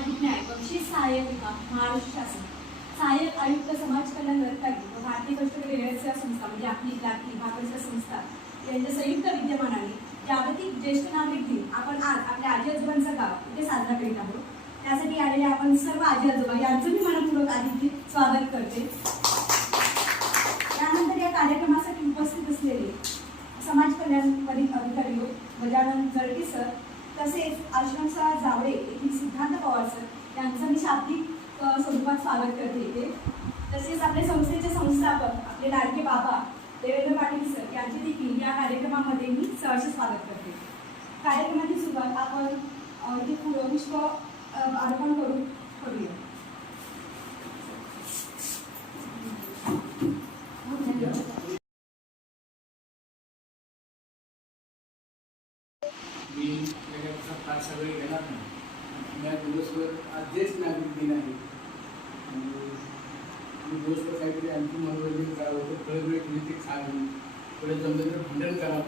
सामाजिक न्याय बक्षीस सहाय्य विभाग महाराष्ट्र शासन सहाय्यक आयुक्त समाज कल्याण रत्नागिरी व भारतीय कष्टकरी व्यवसाय संस्था म्हणजे आपली लाटली भागवत संस्था यांच्या संयुक्त विद्यमानाने जागतिक ज्येष्ठ नागरिक दिन आपण आज आपल्या आजी आजोबांचं गाव इथे साजरा करीत आहोत. त्यासाठी आलेले आपण सर्व आजी आजोबा यांचं मी मनपूर्वक आधी स्वागत करते. त्यानंतर या कार्यक्रमासाठी उपस्थित असलेले समाज कल्याण अधिकारी हो, गजानन जळके सर तसेच आश्रमशाळा जावळे येथील सिद्धांत पवार सर यांचं मी शाब्दिक स्वरूपात स्वागत करते इथे. तसेच आपल्या संस्थेचे संस्थापक आपले लाडके बाबा देवेंद्र पाटील सर यांचे देखील या कार्यक्रमामध्ये मी सहर्ष स्वागत करते. कार्यक्रमाची सुरुवात आपण ते इथे पुष्प अर्पण करून करूया. मी त्याच्यापेक्षा फार सगळे घेणार नाही. या दिवसभर आज ज्येष्ठ नागरिक दिन आहे. आणि मी दिवसभर काहीतरी आणखी मनोरंजन करावं तर फळवेळ ठेवली ते खावी थोडं जमलं तर भांडण करावं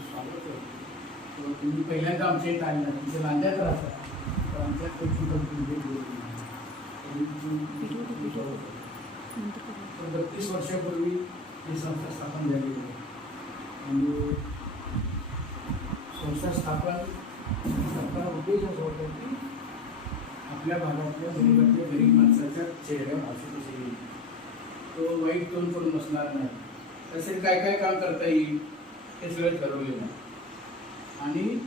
स्वागत करतो. तुम्ही पहिल्यांदा आमच्या इथं आले ना तुमच्या नांद्यात राहता. तर आमच्या करतो. तर बत्तीस वर्षापूर्वी ही संस्था स्थापन झाली आहे. आणि संस्था स्थापन स्थापना उद्देशच होता की आपल्या भागातल्या गरीबातल्या गरीब माणसाच्या चेहऱ्यावर हसू कसे येईल? तो वाईट तोंड करून बसणार नाही. तसे काय काय काम करता येईल? हे सगळं ठरवलेलं आहे. आणि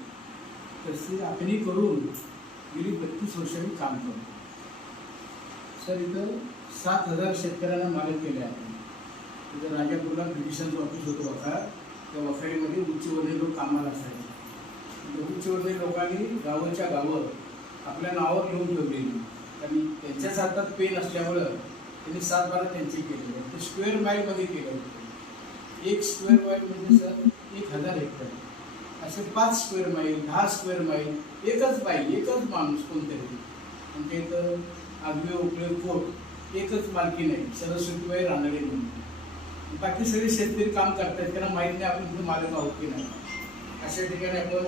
तसे आपण करून गेली बत्तीस वर्षांनी काम करतो. सर इथं सात हजार शेतकऱ्यांना मालक केले आहे. तिथं राजापूरला ब्रिटिशांचं ऑफिस होतं बघा त्या वखारीमध्ये उच्चवर्णीय लोक कामाला असायचे. उच्चवर्णीय लोकांनी गावाच्या गावं आपल्या नावावर लिहून ठेवलेली. आणि त्यांच्याच हातात पेन असल्यामुळं त्यांनी सात बारा त्यांचे केलेले. ते स्क्वेअर माईलमध्ये केलं होतं. एक स्क्वेअर माईल म्हणजे सर एक हजार हेक्टर असे पाच स्क्वेअर माईल दहा स्क्वेअर माईल एकच बाई एकच माणूस कोणतरी. आणि ते इथं आगवे उकळे कोट एकच मालकी नाही. सरस्वतीबाई रानडे म्हणून. बाकी सगळे शेतकरी काम करतात त्यांना माहीत नाही आपण कुठे मालक आहोत की नाही. अशा ठिकाणी आपण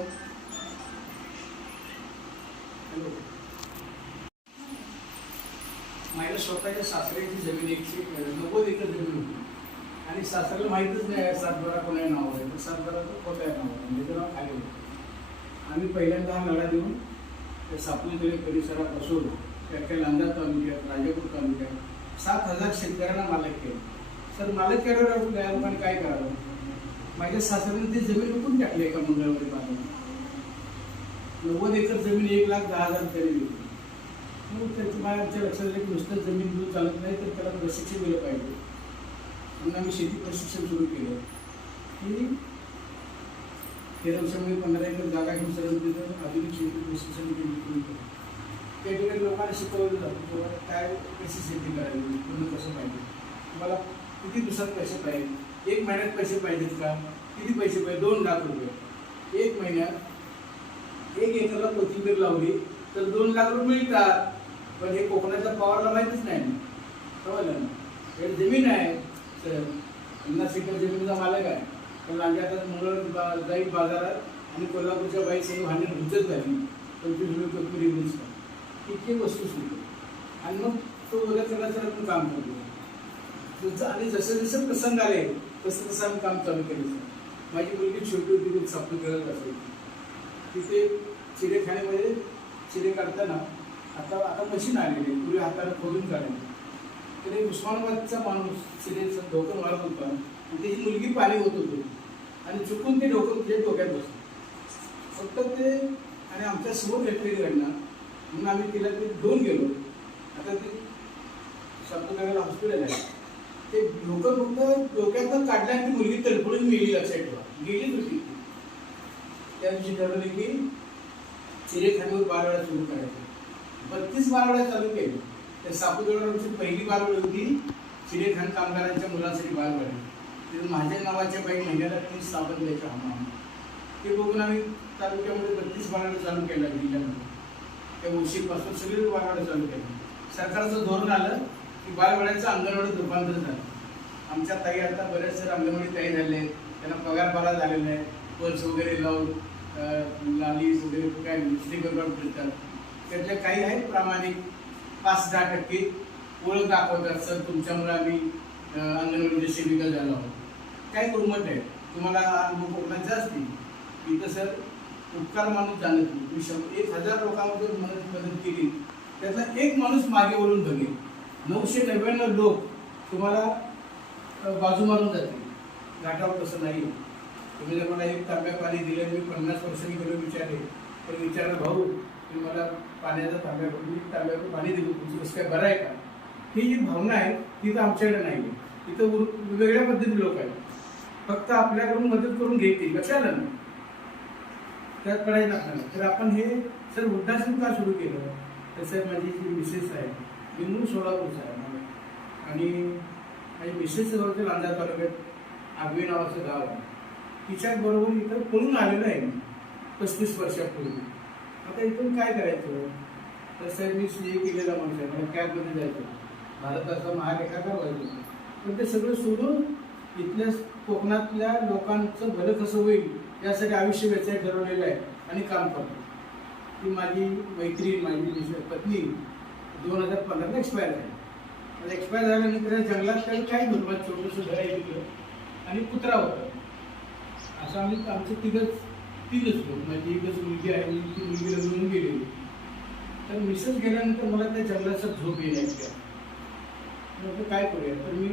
हॅलो. माझ्या स्वतःच्या सासऱ्याची जमीन एकशे नव्वद एकर जमीन होती. आणि सासऱ्याला माहीतच नाही आहे सातबारा कोणा नाव आहे. तर सातबारा तो नाव आहे म्हणजे नाव खाली होतं. आम्ही पहिल्यांदा हा लढा देऊन त्या सापुतळे परिसरापासून त्या लांजा तालुक्यात राजापूर तालुक्यात सात हजार शेतकऱ्यांना मालक केलं. सर मालक केल्यावर या लोकांनी काय करावं? माझ्या सासऱ्याने ती जमीन विकून टाकली एका मंगळवारी बाजारात नव्वद एकर जमीन एक लाख दहा हजार रुपयाने विकली. मग त्याचं माझ्या लक्षात आलं की नुसतं जमीन घेऊन चालत नाही तर त्याला प्रशिक्षण दिलं पाहिजे. म्हणून आम्ही शेती प्रशिक्षण सुरू केलं. की तेरा वर्षामध्ये पंधरा एकर जागा घेऊन सर्व तिथं आधुनिक शेती प्रशिक्षण केलं त्या ठिकाणी लोकांना शिकवलं जातं काय कशी शेती करावी पूर्ण कसं पाहिजे. तुम्हाला किती दिवसात पैसे पाहिजे? एक महिन्यात पैसे पाहिजेत का? किती पैसे पाहिजे? दोन लाख रुपये. एक महिन्यात एक एकरला कोथिंबीर लावली तर दोन लाख रुपये मिळतात. पण हे कोकणाच्या पवारला माहितीच नाही. समजलं ना? हे जमीन आहे तर पन्नास एकर जमिनीचा मालक आहे. पण लांजातात मंगळ बा- जाईल बाजारात आणि कोल्हापूरच्या बाईक सगळी भांडण हुजत झाली पंचवीस रुपये कोथमिरी इतकी वस्तू सुरू. आणि मग तो बघत करण्याचं आपण काम करतो. आणि जसं जसं प्रसंग आले तसं तसं आम्ही काम चालू केलं. सर माझी मुलगी छोटी होती ती सापू करत असायची तिथे चिडेखान्यामध्ये चिडे काढताना आता आता मशीन आलेली पूर्वी हाताला खोदून काढायची तरी उस्मानाबादचा माणूस चिडेचं डोकं मारत होता. आणि त्याची मुलगी पाणी होत होती. आणि चुकून ते डोकं ते डोक्यात बसलं. फक्त ते आणि आमच्यासमोर व्यक्तीकडनं म्हणून आम्ही तिला ते घेऊन गेलो. आता ते सापूताऱ्याला हॉस्पिटल आहे. डोकं फक्त डोक्यातनं काढलं आणि मुलगी तडफडून गेली लक्षात ठेवा. गेलीच होती. त्या दिवशी ठरवले की चिरेखाडीवर बालवाडा सुरू करायचं. बत्तीस बालवाड्या चालू केले त्या सापुतळाची पहिली बालवाडी होती. चिरेखान कामगारांच्या मुलांसाठी बालवाडी तिथे माझ्या नावाच्या बाई महिन्याला तीस साबण द्यायच्या हमाम. ते बघून आम्ही तालुक्यामध्ये बत्तीस बालवाड्या चालू केल्या जिल्ह्यामध्ये. त्या उशीपासून सगळी बालवाड्या चालू केल्या सरकारचं धोरण आलं की बालवाड्याचं अंगणवाडीत रूपांतर झालं. आमच्या ताई आता बरेचसे अंगणवाडी ताई झाले आहेत. त्यांना पगार बरा झालेला आहे. पल्स वगैरे लावून लालीस वगैरे काय स्टिकर काढून फिरतात. त्यातल्या काही आहेत प्रामाणिक. पाच दहा टक्के ओळख दाखवतात सर तुमच्यामुळे आम्ही अंगणवाडीचे सेविका झालो आहोत काय गुणमत आहे तुम्हाला अनुभव कोकणाचे असतील? इथं सर उपकार माणूस जाणत नाही. तुम्ही शंभर एक हजार लोकांमध्ये मदत मदत केली. त्यातला एक माणूस मागे वळून बघेल. नऊशे नव्याण्णव लोक तुम्हाला बाजू मारून जातील घाटावर तसं नाही. तुम्ही जर मला एक तांब्या पाणी दिलं मी पन्नास वर्षांनी गेलो विचारले. तर विचारलं भाऊ तुम्ही मला पाण्याचा तांब्या मी तांब्यावर पाणी दिलं. तुमचं कसं काय बरं आहे का? ही जी भावना आहे ती तर आमच्याकडे नाही आहे तिथं उर- वेगळ्या पद्धती लोक आहेत. फक्त आपल्याकडून मदत करून घेतील. लक्षात आलं ना त्यात कळायचं आपल्याला तर आपण हे सर वृद्धाश्रम का सुरू केलं? तर सर माझी जी मिसेस आहे मी मूळ सोलापूरचा आहे. मला. आणि माझी मिसेस जवळच्या लांजा तालुक्यात आगवी नावाचं गाव आहे. तिच्या बरोबर इथं पळून आलेलं आहे मी पस्तीस वर्षापूर्वी. आता इथून काय करायचं? तर साहेब मी सीए केलेला माणूस आहे. मला कॅबमध्ये जायचं भारताचा महालेखाकार व्हायचं पण ते सगळं सोडून इथल्या कोकणातल्या लोकांचं भलं कसं होईल यासाठी आयुष्य व्यवसाय ठरवलेलं आहे आणि काम करतो. ती माझी मैत्रीण माझी पत्नी दोन हजार पंधराला एक्सपायर झाली. म्हणजे एक्सपायर झाल्यानंतर जंगलात काही काही दुर्बल छोटंसं घर आहे तिथं. आणि कुत्रा होता. असं आम्ही आमचं तिघच तीनच लोक माझी एकच मुलगी आहे ती मुलगी लग्न गेलेली तर मिसेस गेल्यानंतर मला त्या जंगलाचा झोप येण्याची आहे काय करूया? तर मी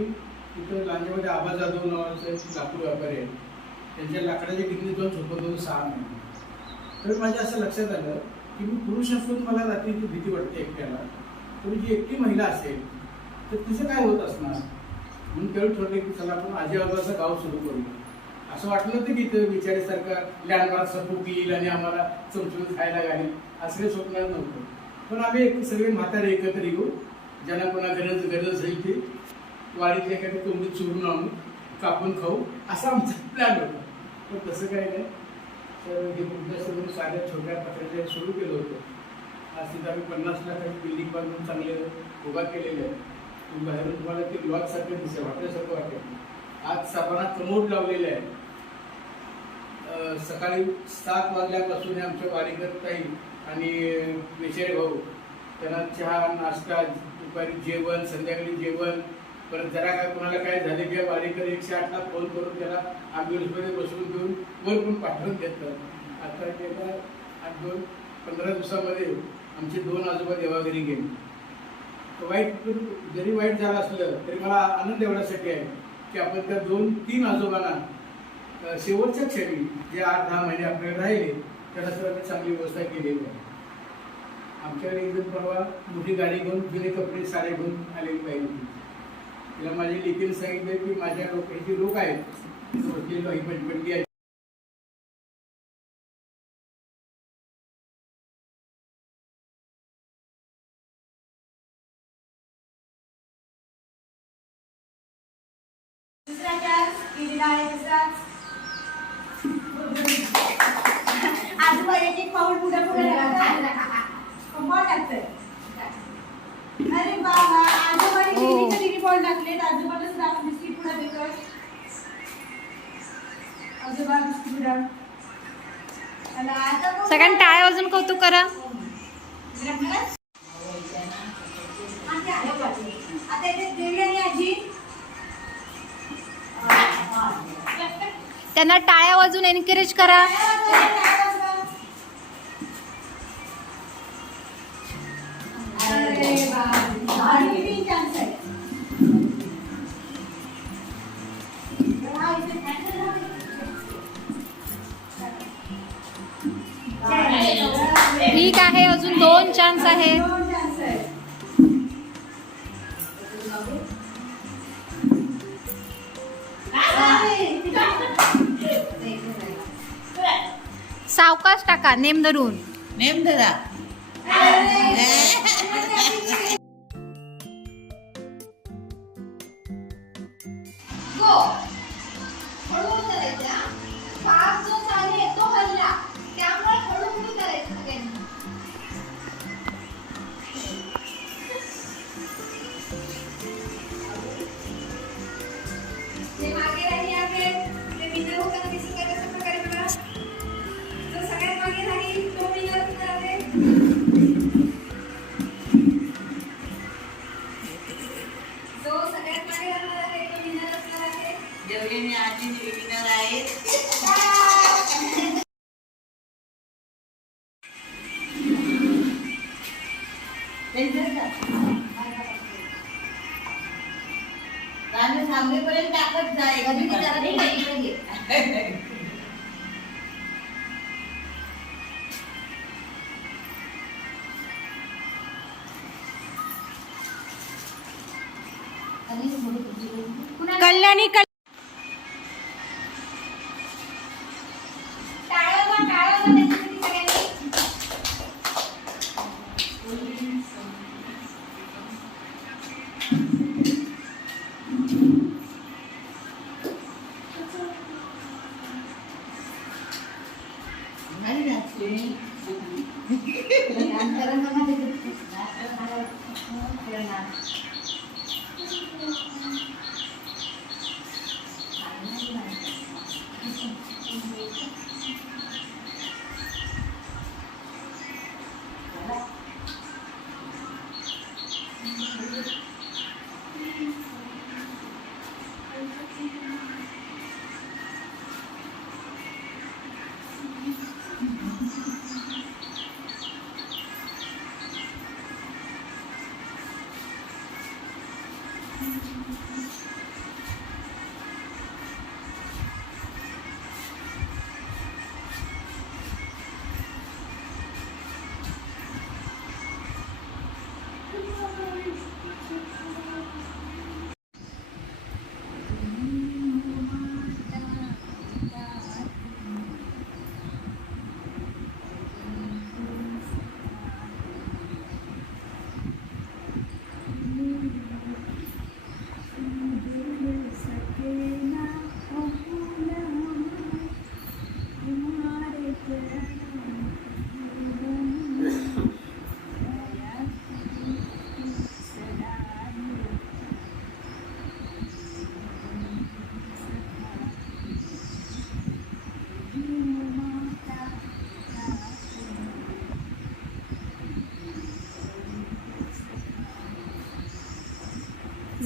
तिथं लांजामध्ये आबा जाधव नावाचं एक लाकूड व्यापारी आहे. त्यांच्या लाकडाच्या डिग्री दोन झोपत होतो सहा महिने. तर माझ्या असं लक्षात आलं की मी पुरुष असून मला रात्रीची भीती वाटते एकट्याला. तर जी एकटी महिला असेल तर तिचं काय होत असणार? म्हणून तेवढं ठरलं की चला आपण आजी आजोबाचं गाव सुरू करूया. असं वाटलं होतं की इथं बिचारीसारखं लहानपणात सपूक येईल आणि आम्हाला चमचून खायला घालेल. असं काही स्वप्न नव्हतं. पण आम्ही एक सगळे म्हातारे एकत्र येऊ ज्यांना कोणा गरज गरज होईल ते वाडीतल्या एखाद्या कोंबडी चोरून आणून कापून खाऊ असा आमचा प्लॅन होता. पण तसं काय नाही. तर हे सगळं साध्या छोट्या पत्राच्या सुरू केलं होतं. आज तिथं आम्ही पन्नास लाखाची बिल्डिंग बांधून चांगले उभा केलेले आहे. बाहेरून तुम्हाला ते लॉजसारखं दिसेल वाटल्यासारखं वाटेल. आज साबणात कमोड लावलेले आहे. सकाळी सात वाजल्यापासून हे आमच्या वारीकर ताई आणि विषय भाऊ त्यांना चहा नाश्ता दुपारी जेवण संध्याकाळी जेवण. परत जरा काय कोणाला काय झाले की वारीकर एकशे आठला फोन करून त्याला ॲम्ब्युलन्समध्ये बसवून घेऊन वर पण पाठवून देतात. आता त्याला आठ दोन पंधरा दिवसामध्ये आमचे दोन आजोबा देवाघरी गेले. वाईट जरी वाईट झालं असलं तरी मला आनंद एवढ्यासाठी आहे की आपण त्या दोन तीन आजोबांना शेवटच्या क्षणी जे आठ दहा महिने आपल्याकडे राहिले त्याला सर आम्ही चांगली व्यवस्था केलेली आहे. आमच्याकडे एक परवा मोठी गाडी घेऊन जुने कपडे सारे घेऊन आलेली पाहिजे तिला माझे लेखीने सांगितले की माझ्या लोक जी जे लोक आहेत. तिथं बसलेली पंचपंडी आहे दुसरा चान्स केलेला आहे दुसराच आजोबा एक एक पाऊल पुढे पुढे कंपाऊंड टाकतंय अरे बाबा आजोबाने डिग्रीच्या डिग्री बॉल टाकलेत आजोबाला सुद्धा बिस्किट पुढे देतोय आजोबा बिस्किट पुढे सगळ्यांनी टाळ्या अजून कौतुक करा. आता इथे देवी आणि त्यांना टाळ्या वाजून एनकरेज करा. ठीक आहे अजून दोन चान्स आहेत. सावकाश टाका नेम धरून नेम धरा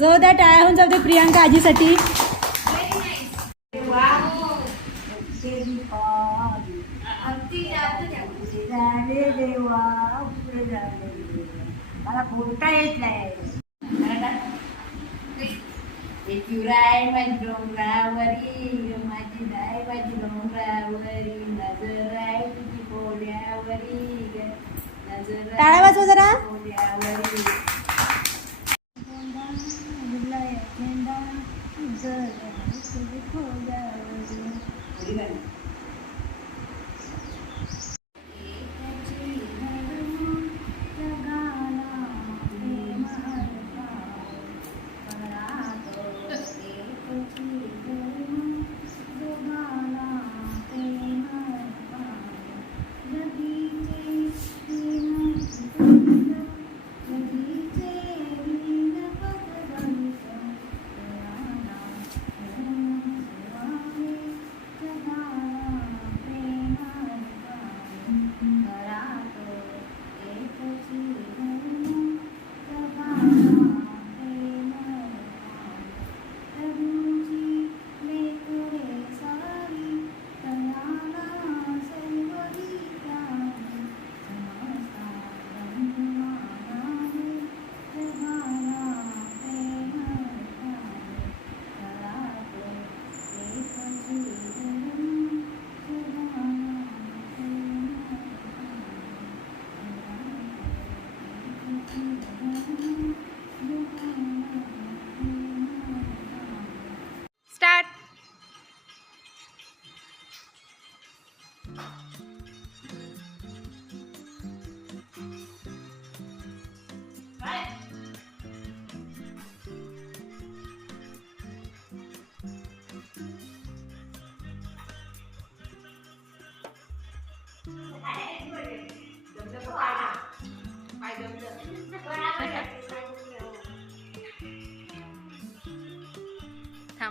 जो द्या टाळ्याहून जाऊ दे प्रियांका आजीसाठी मला बोलता येत नाही राय माझी डोंगरावरी माझी जाय माझी डोंगरावरी नजर आहे तुझी बोल्यावरी नजर टाळ्या वाजवा जरा. बोल्यावरी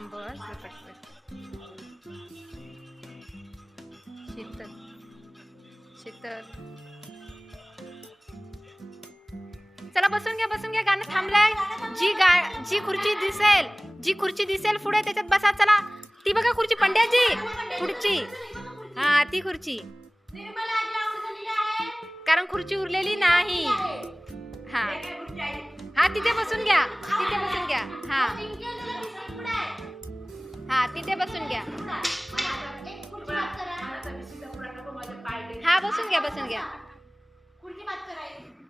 थांब बस शीतल. शीतल. चला बसून घ्या बसून घ्या गाणं थांबलंय. जी गा जी खुर्ची दिसेल जी खुर्ची दिसेल पुढे त्याच्यात बसा चला. ती बघा खुर्ची पंड्याची खुर्ची. हा ती खुर्ची. कारण खुर्ची उरलेली नाही. हा. हा तिथे बसून घ्या तिथे बसून घ्या. हा. हा तिथे बसून घ्या. हा बसून घ्या बसून घ्या.